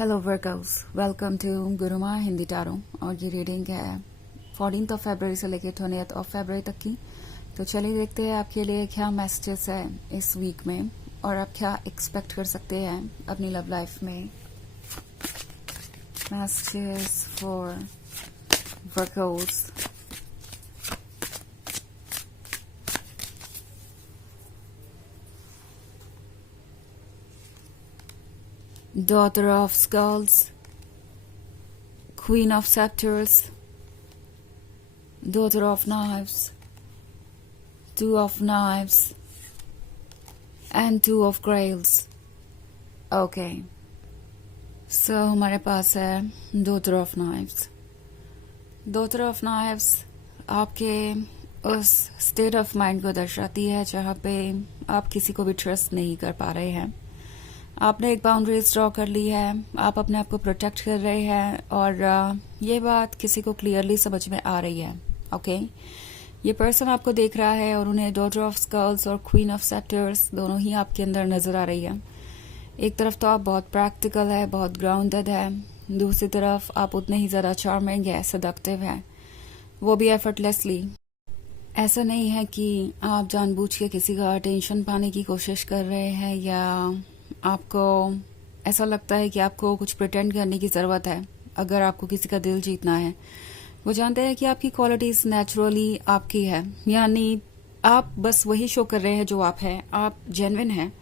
Hello workers, welcome to Guruma Hindi tarot. और ये reading है 14 फरवरी से लेकर 20 फरवरी तक की। तो चलिए देखते हैं आपके लिए क्या मैसेजेस है इस वीक में और आप क्या एक्सपेक्ट कर सकते हैं अपनी लव लाइफ में। Messages for workers. Daughter of Skulls, Queen of Scepters, Daughter of Knives, Two of Knives, and Two of Grails. Okay. So हमारे पास है Daughter of Knives. Daughter of Knives आपके उस स्टेट ऑफ माइंड को दर्शाती है जहाँ पे आप किसी को भी ट्रस्ट नहीं कर पा रहे हैं। आपने एक बाउंड्रीज ड्रॉ कर ली है, आप अपने आप को प्रोटेक्ट कर रहे हैं और ये बात किसी को क्लियरली समझ में आ रही है। ओके, ये पर्सन आपको देख रहा है और उन्हें डॉटर ऑफ स्कल्स और क्वीन ऑफ सेप्टर्स दोनों ही आपके अंदर नजर आ रही है। एक तरफ तो आप बहुत प्रैक्टिकल है, बहुत ग्राउंडेड है, दूसरी तरफ आप उतने ही ज्यादा चार्मिंग है, सडक्टिव है, वो भी एफर्टलेसली। ऐसा नहीं है कि आप जानबूझ के किसी का अटेंशन पाने की कोशिश कर रहे हैं या आपको ऐसा लगता है कि आपको कुछ प्रिटेंड करने की जरूरत है अगर आपको किसी का दिल जीतना है। वो जानते हैं कि आपकी क्वालिटीज नेचुरली आपकी है, यानी आप बस वही शो कर रहे हैं जो आप हैं, आप जेन्युइन हैं।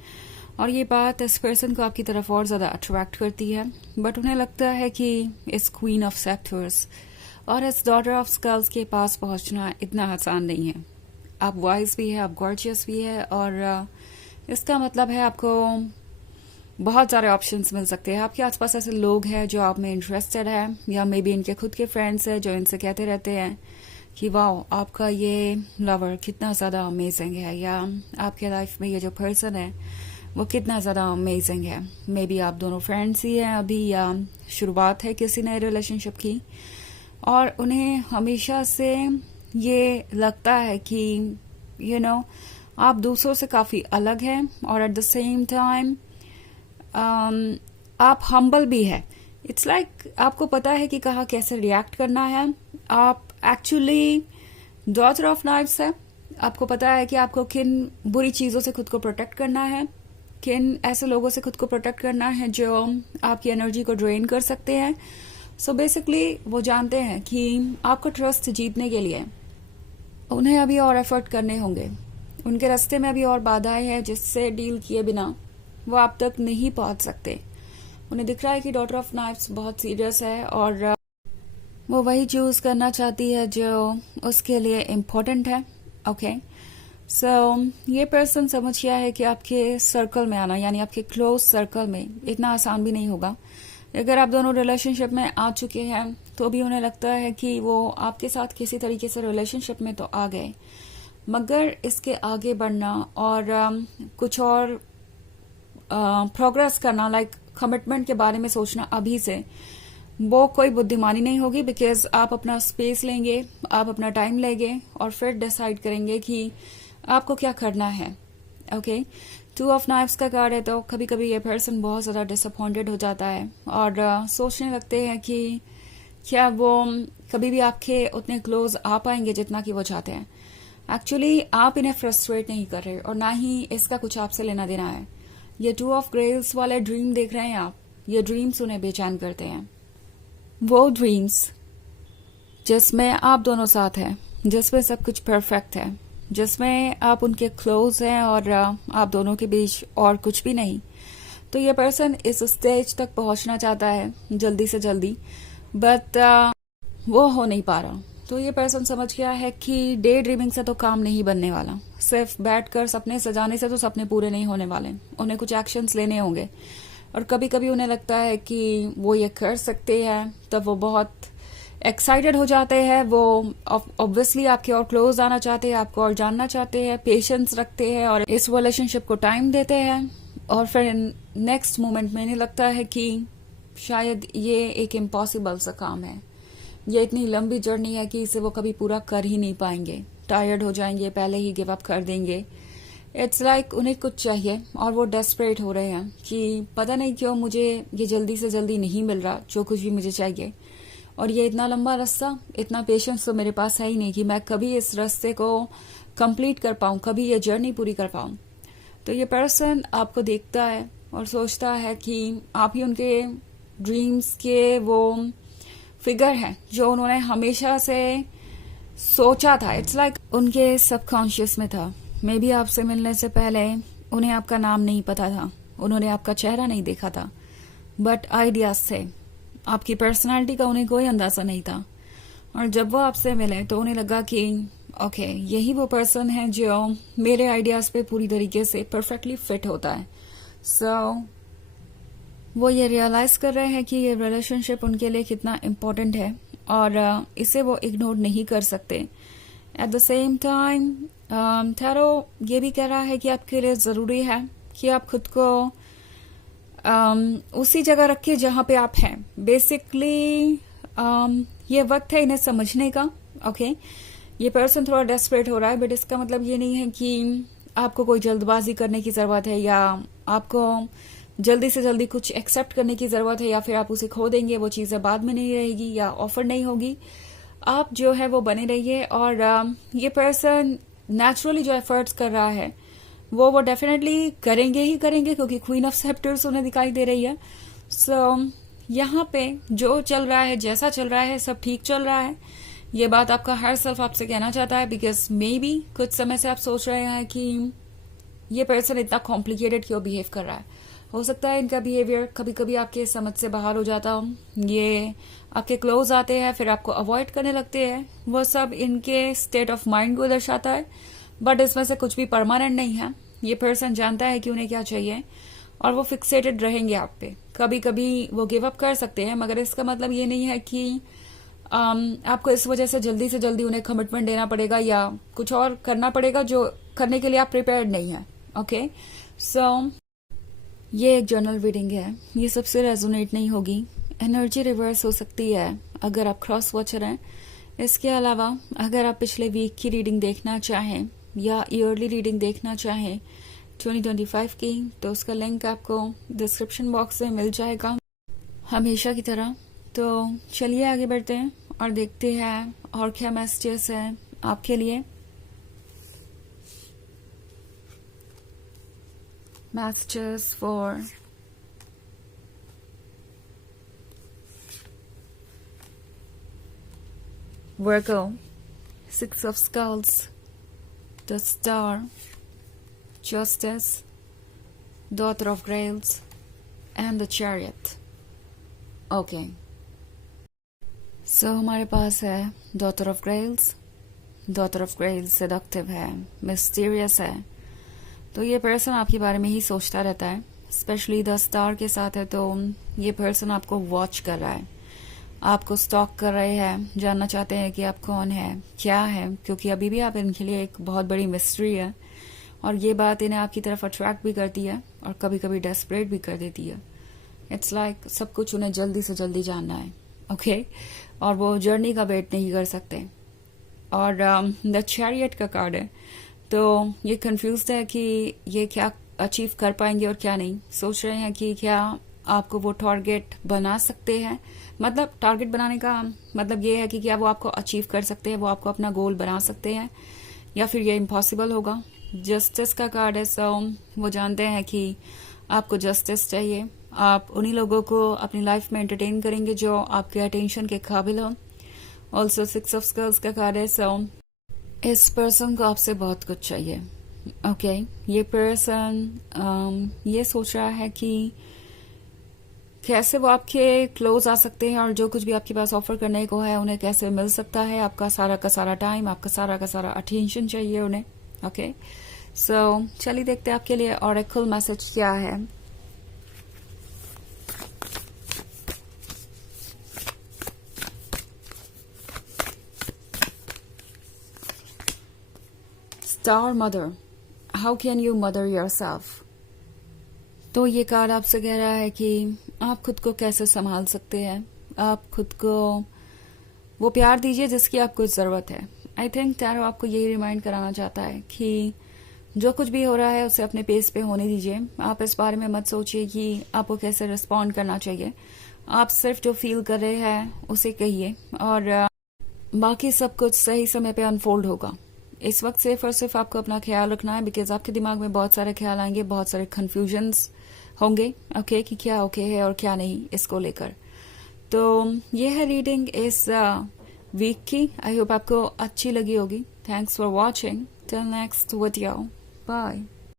और ये बात इस पर्सन को आपकी तरफ और ज्यादा अट्रैक्ट करती है। बट उन्हें लगता है कि इस क्वीन ऑफ सेप्टर्स और इस डॉटर ऑफ स्कल्स के पास पहुंचना इतना आसान नहीं है। आप वाइज भी है, आप गॉर्जियस भी है और इसका मतलब है आपको बहुत सारे ऑप्शंस मिल सकते हैं। आपके आसपास ऐसे लोग हैं जो आप में इंटरेस्टेड है या मे बी इनके खुद के फ्रेंड्स हैं जो इनसे कहते रहते हैं कि वाओ आपका ये लवर कितना ज़्यादा अमेजिंग है, या आपके लाइफ में ये जो पर्सन है वो कितना ज़्यादा अमेजिंग है। मे बी आप दोनों फ्रेंड्स ही हैं अभी या शुरुआत है किसी नए रिलेशनशिप की, और उन्हें हमेशा से ये लगता है कि आप दूसरों से काफ़ी अलग हैं और एट द सेम टाइम आप हम्बल भी है। इट्स लाइक आपको पता है कि कहाँ कैसे रिएक्ट करना है। आप एक्चुअली डॉटर ऑफ नाइफ्स है, आपको पता है कि आपको किन बुरी चीजों से खुद को प्रोटेक्ट करना है, किन ऐसे लोगों से खुद को प्रोटेक्ट करना है जो आपकी एनर्जी को ड्रेन कर सकते हैं। सो बेसिकली वो जानते हैं कि आपका ट्रस्ट जीतने के लिए उन्हें अभी और एफर्ट करने होंगे। उनके रास्ते में अभी और बाधाएं हैं जिससे डील किए बिना वो आप तक नहीं पहुंच सकते। उन्हें दिख रहा है कि डॉटर ऑफ नाइफ्स बहुत सीरियस है और वो वही चूज करना चाहती है जो उसके लिए इम्पोर्टेंट है। ओके, सो ये पर्सन समझ गया है कि आपके सर्कल में आना, यानी आपके क्लोज सर्कल में, इतना आसान भी नहीं होगा। अगर आप दोनों रिलेशनशिप में आ चुके हैं तो भी उन्हें लगता है कि वो आपके साथ किसी तरीके से रिलेशनशिप में तो आ गए, मगर इसके आगे बढ़ना और कुछ और प्रोग्रेस करना, लाइक कमिटमेंट के बारे में सोचना अभी से, वो कोई बुद्धिमानी नहीं होगी। बिकॉज आप अपना स्पेस लेंगे, आप अपना टाइम लेंगे और फिर डिसाइड करेंगे कि आपको क्या करना है। ओके, टू ऑफ नाइफ्स का कार्ड है तो कभी कभी ये पर्सन बहुत ज्यादा डिसअपॉइंटेड हो जाता है और सोचने लगते हैं कि क्या वो कभी भी आपके उतने क्लोज आ पाएंगे जितना कि वो चाहते हैं। एक्चुअली आप इन्हें फ्रस्ट्रेट नहीं कर रहे और ना ही इसका कुछ आपसे लेना देना है। ये टू ऑफ ग्रेल्स वाले ड्रीम देख रहे हैं आप, ये ड्रीम्स उन्हें बेचैन करते हैं। वो ड्रीम्स जिसमें आप दोनों साथ हैं, जिसमें सब कुछ परफेक्ट है, जिसमें आप उनके क्लोज हैं और आप दोनों के बीच और कुछ भी नहीं। तो ये पर्सन इस स्टेज तक पहुंचना चाहता है जल्दी से जल्दी, बट वो हो नहीं पा रहा। तो ये पर्सन समझ गया है कि डे ड्रीमिंग से तो काम नहीं बनने वाला, सिर्फ बैठकर सपने सजाने से तो सपने पूरे नहीं होने वाले, उन्हें कुछ एक्शंस लेने होंगे। और कभी कभी उन्हें लगता है कि वो ये कर सकते हैं, तब वो बहुत एक्साइटेड हो जाते हैं। वो ऑब्वियसली आपके और क्लोज आना चाहते हैं, आपको और जानना चाहते हैं, पेशेंस रखते हैं और इस रिलेशनशिप को टाइम देते हैं। और फिर नेक्स्ट मोमेंट में इन्हें लगता है कि शायद ये एक इम्पॉसिबल सा काम है, ये इतनी लंबी जर्नी है कि इसे वो कभी पूरा कर ही नहीं पाएंगे, टायर्ड हो जाएंगे, पहले ही गिव अप कर देंगे। इट्स लाइक उन्हें कुछ चाहिए और वो डेस्परेट हो रहे हैं कि पता नहीं क्यों मुझे ये जल्दी से जल्दी नहीं मिल रहा जो कुछ भी मुझे चाहिए, और ये इतना लंबा रास्ता, इतना पेशेंस तो मेरे पास है ही नहीं कि मैं कभी इस रास्ते को कंप्लीट कर पाऊं, कभी ये जर्नी पूरी कर पाऊं। तो ये पर्सन आपको देखता है और सोचता है कि आप ही उनके ड्रीम्स के वो फिगर हैं जो उन्होंने हमेशा से सोचा था। इट्स लाइक उनके सबकॉन्शियस में था। मे बी आपसे मिलने से पहले उन्हें आपका नाम नहीं पता था, उन्होंने आपका चेहरा नहीं देखा था, बट आइडियाज थे। आपकी पर्सनालिटी का उन्हें कोई अंदाजा नहीं था, और जब वो आपसे मिले तो उन्हें लगा कि ओके, यही वो पर्सन है जो मेरे आइडियाज पे पूरी तरीके से परफेक्टली फिट होता है। सो वो ये रियलाइज कर रहे हैं कि ये रिलेशनशिप उनके लिए कितना इम्पोर्टेंट है और इसे वो इग्नोर नहीं कर सकते। At the same time tarot ये भी कह रहा है कि आपके लिए ज़रूरी है कि आप खुद को उसी जगह रखिए जहां पे आप हैं। बेसिकली ये वक्त है इन्हें समझने का। ओके, ये पर्सन थोड़ा डेस्परेट हो रहा है, बट इसका मतलब ये नहीं है कि आपको कोई जल्दबाजी करने की ज़रूरत है या आपको जल्दी से जल्दी कुछ एक्सेप्ट करने की ज़रूरत है या फिर आप उसे खो देंगे, वो चीज़ें बाद में नहीं रहेगी या ऑफर नहीं होगी। आप जो है वो बने रहिए, और ये पर्सन नेचुरली जो एफर्ट्स कर रहा है वो डेफिनेटली करेंगे ही करेंगे, क्योंकि क्वीन ऑफ सेप्टर्स उन्हें दिखाई दे रही है। सो यहाँ पे जो चल रहा है, जैसा चल रहा है, सब ठीक चल रहा है। ये बात आपका हर सेल्फ आपसे कहना चाहता है, बिकॉज मे बी कुछ समय से आप सोच रहे हैं कि ये पर्सन इतना कॉम्प्लिकेटेड क्यों बिहेव कर रहा है। हो सकता है इनका बिहेवियर कभी कभी आपके समझ से बाहर हो जाता हो। ये आपके क्लोज आते हैं, फिर आपको अवॉइड करने लगते हैं। वो सब इनके स्टेट ऑफ माइंड को दर्शाता है, बट इसमें से कुछ भी परमानेंट नहीं है। ये पर्सन जानता है कि उन्हें क्या चाहिए और वो फिक्सेटेड रहेंगे आप पे। कभी कभी वो गिव अप कर सकते हैं, मगर इसका मतलब ये नहीं है कि आपको इस वजह से जल्दी उन्हें कमिटमेंट देना पड़ेगा या कुछ और करना पड़ेगा जो करने के लिए आप प्रिपेयर्ड नहीं है। ओके, सो ये एक जर्नल रीडिंग है, ये सबसे रेजोनेट नहीं होगी। एनर्जी रिवर्स हो सकती है अगर आप क्रॉस वॉचर हैं। इसके अलावा अगर आप पिछले वीक की रीडिंग देखना चाहें या ईयरली रीडिंग देखना चाहें 2025 की, तो उसका लिंक आपको डिस्क्रिप्शन बॉक्स में मिल जाएगा हमेशा की तरह। तो चलिए आगे बढ़ते हैं और देखते हैं और क्या मैसेजेस हैं आपके लिए। Messages for Virgo, Six of Skulls, the Star, Justice, Daughter of Grails, and the Chariot. Okay. So हमारे पास है Daughter of Grails. Daughter of Grails seductive है, mysterious है। तो ये पर्सन आपके बारे में ही सोचता रहता है, स्पेशली द स्टार के साथ है तो ये पर्सन आपको वॉच कर रहा है, आपको स्टॉक कर रहे हैं, जानना चाहते हैं कि आप कौन है, क्या है, क्योंकि अभी भी आप इनके लिए एक बहुत बड़ी मिस्ट्री है। और ये बात इन्हें आपकी तरफ अट्रैक्ट भी करती है और कभी कभी डेस्परेट भी कर देती है। इट्स लाइक सब कुछ उन्हें जल्दी से जल्दी जानना है। ओके, और वो जर्नी का वेट नहीं कर सकते। और द चैरियट का कार्ड है, तो ये कंफ्यूज्ड है कि ये क्या अचीव कर पाएंगे और क्या नहीं। सोच रहे हैं कि क्या आपको वो टारगेट बना सकते हैं, मतलब टारगेट बनाने का मतलब ये है कि क्या वो आपको अचीव कर सकते हैं, वो आपको अपना गोल बना सकते हैं, या फिर ये इम्पॉसिबल होगा। जस्टिस का कार्ड है, सो वो जानते हैं कि आपको जस्टिस चाहिए। आप उन्हीं लोगों को अपनी लाइफ में एंटरटेन करेंगे जो आपके अटेंशन के काबिल हो। ऑल्सो सिक्स ऑफ स्कल्स का कार्ड है, सो इस पर्सन को आपसे बहुत कुछ चाहिए। ओके, ये पर्सन ये सोच रहा है कि कैसे वो आपके क्लोज आ सकते हैं और जो कुछ भी आपके पास ऑफर करने को है उन्हें कैसे मिल सकता है। आपका सारा का सारा टाइम, आपका सारा का सारा अटेंशन चाहिए उन्हें। ओके, सो चलिए देखते हैं आपके लिए ऑरेकल मैसेज क्या है। Star mother, how can you mother yourself. तो ये कार्ड आपसे कह रहा है कि आप खुद को कैसे संभाल सकते हैं, आप खुद को वो प्यार दीजिए जिसकी आपको जरूरत है। आई थिंक टैरो आपको यही रिमाइंड कराना चाहता है कि जो कुछ भी हो रहा है उसे अपने पेस पे होने दीजिए। आप इस बारे में मत सोचिए कि आपको कैसे रिस्पॉन्ड करना चाहिए। आप सिर्फ जो फील कर रहे हैं उसे कहिए और बाकी सब कुछ सही समय पे अनफोल्ड होगा। इस वक्त सिर्फ और सिर्फ आपको अपना ख्याल रखना है, बिकॉज आपके दिमाग में बहुत सारे ख्याल आएंगे, बहुत सारे कंफ्यूजन्स होंगे ओके कि क्या ओके है और क्या नहीं इसको लेकर। तो ये है रीडिंग इस वीक की। आई होप आपको अच्छी लगी होगी। Thanks for watching. Till next video, bye.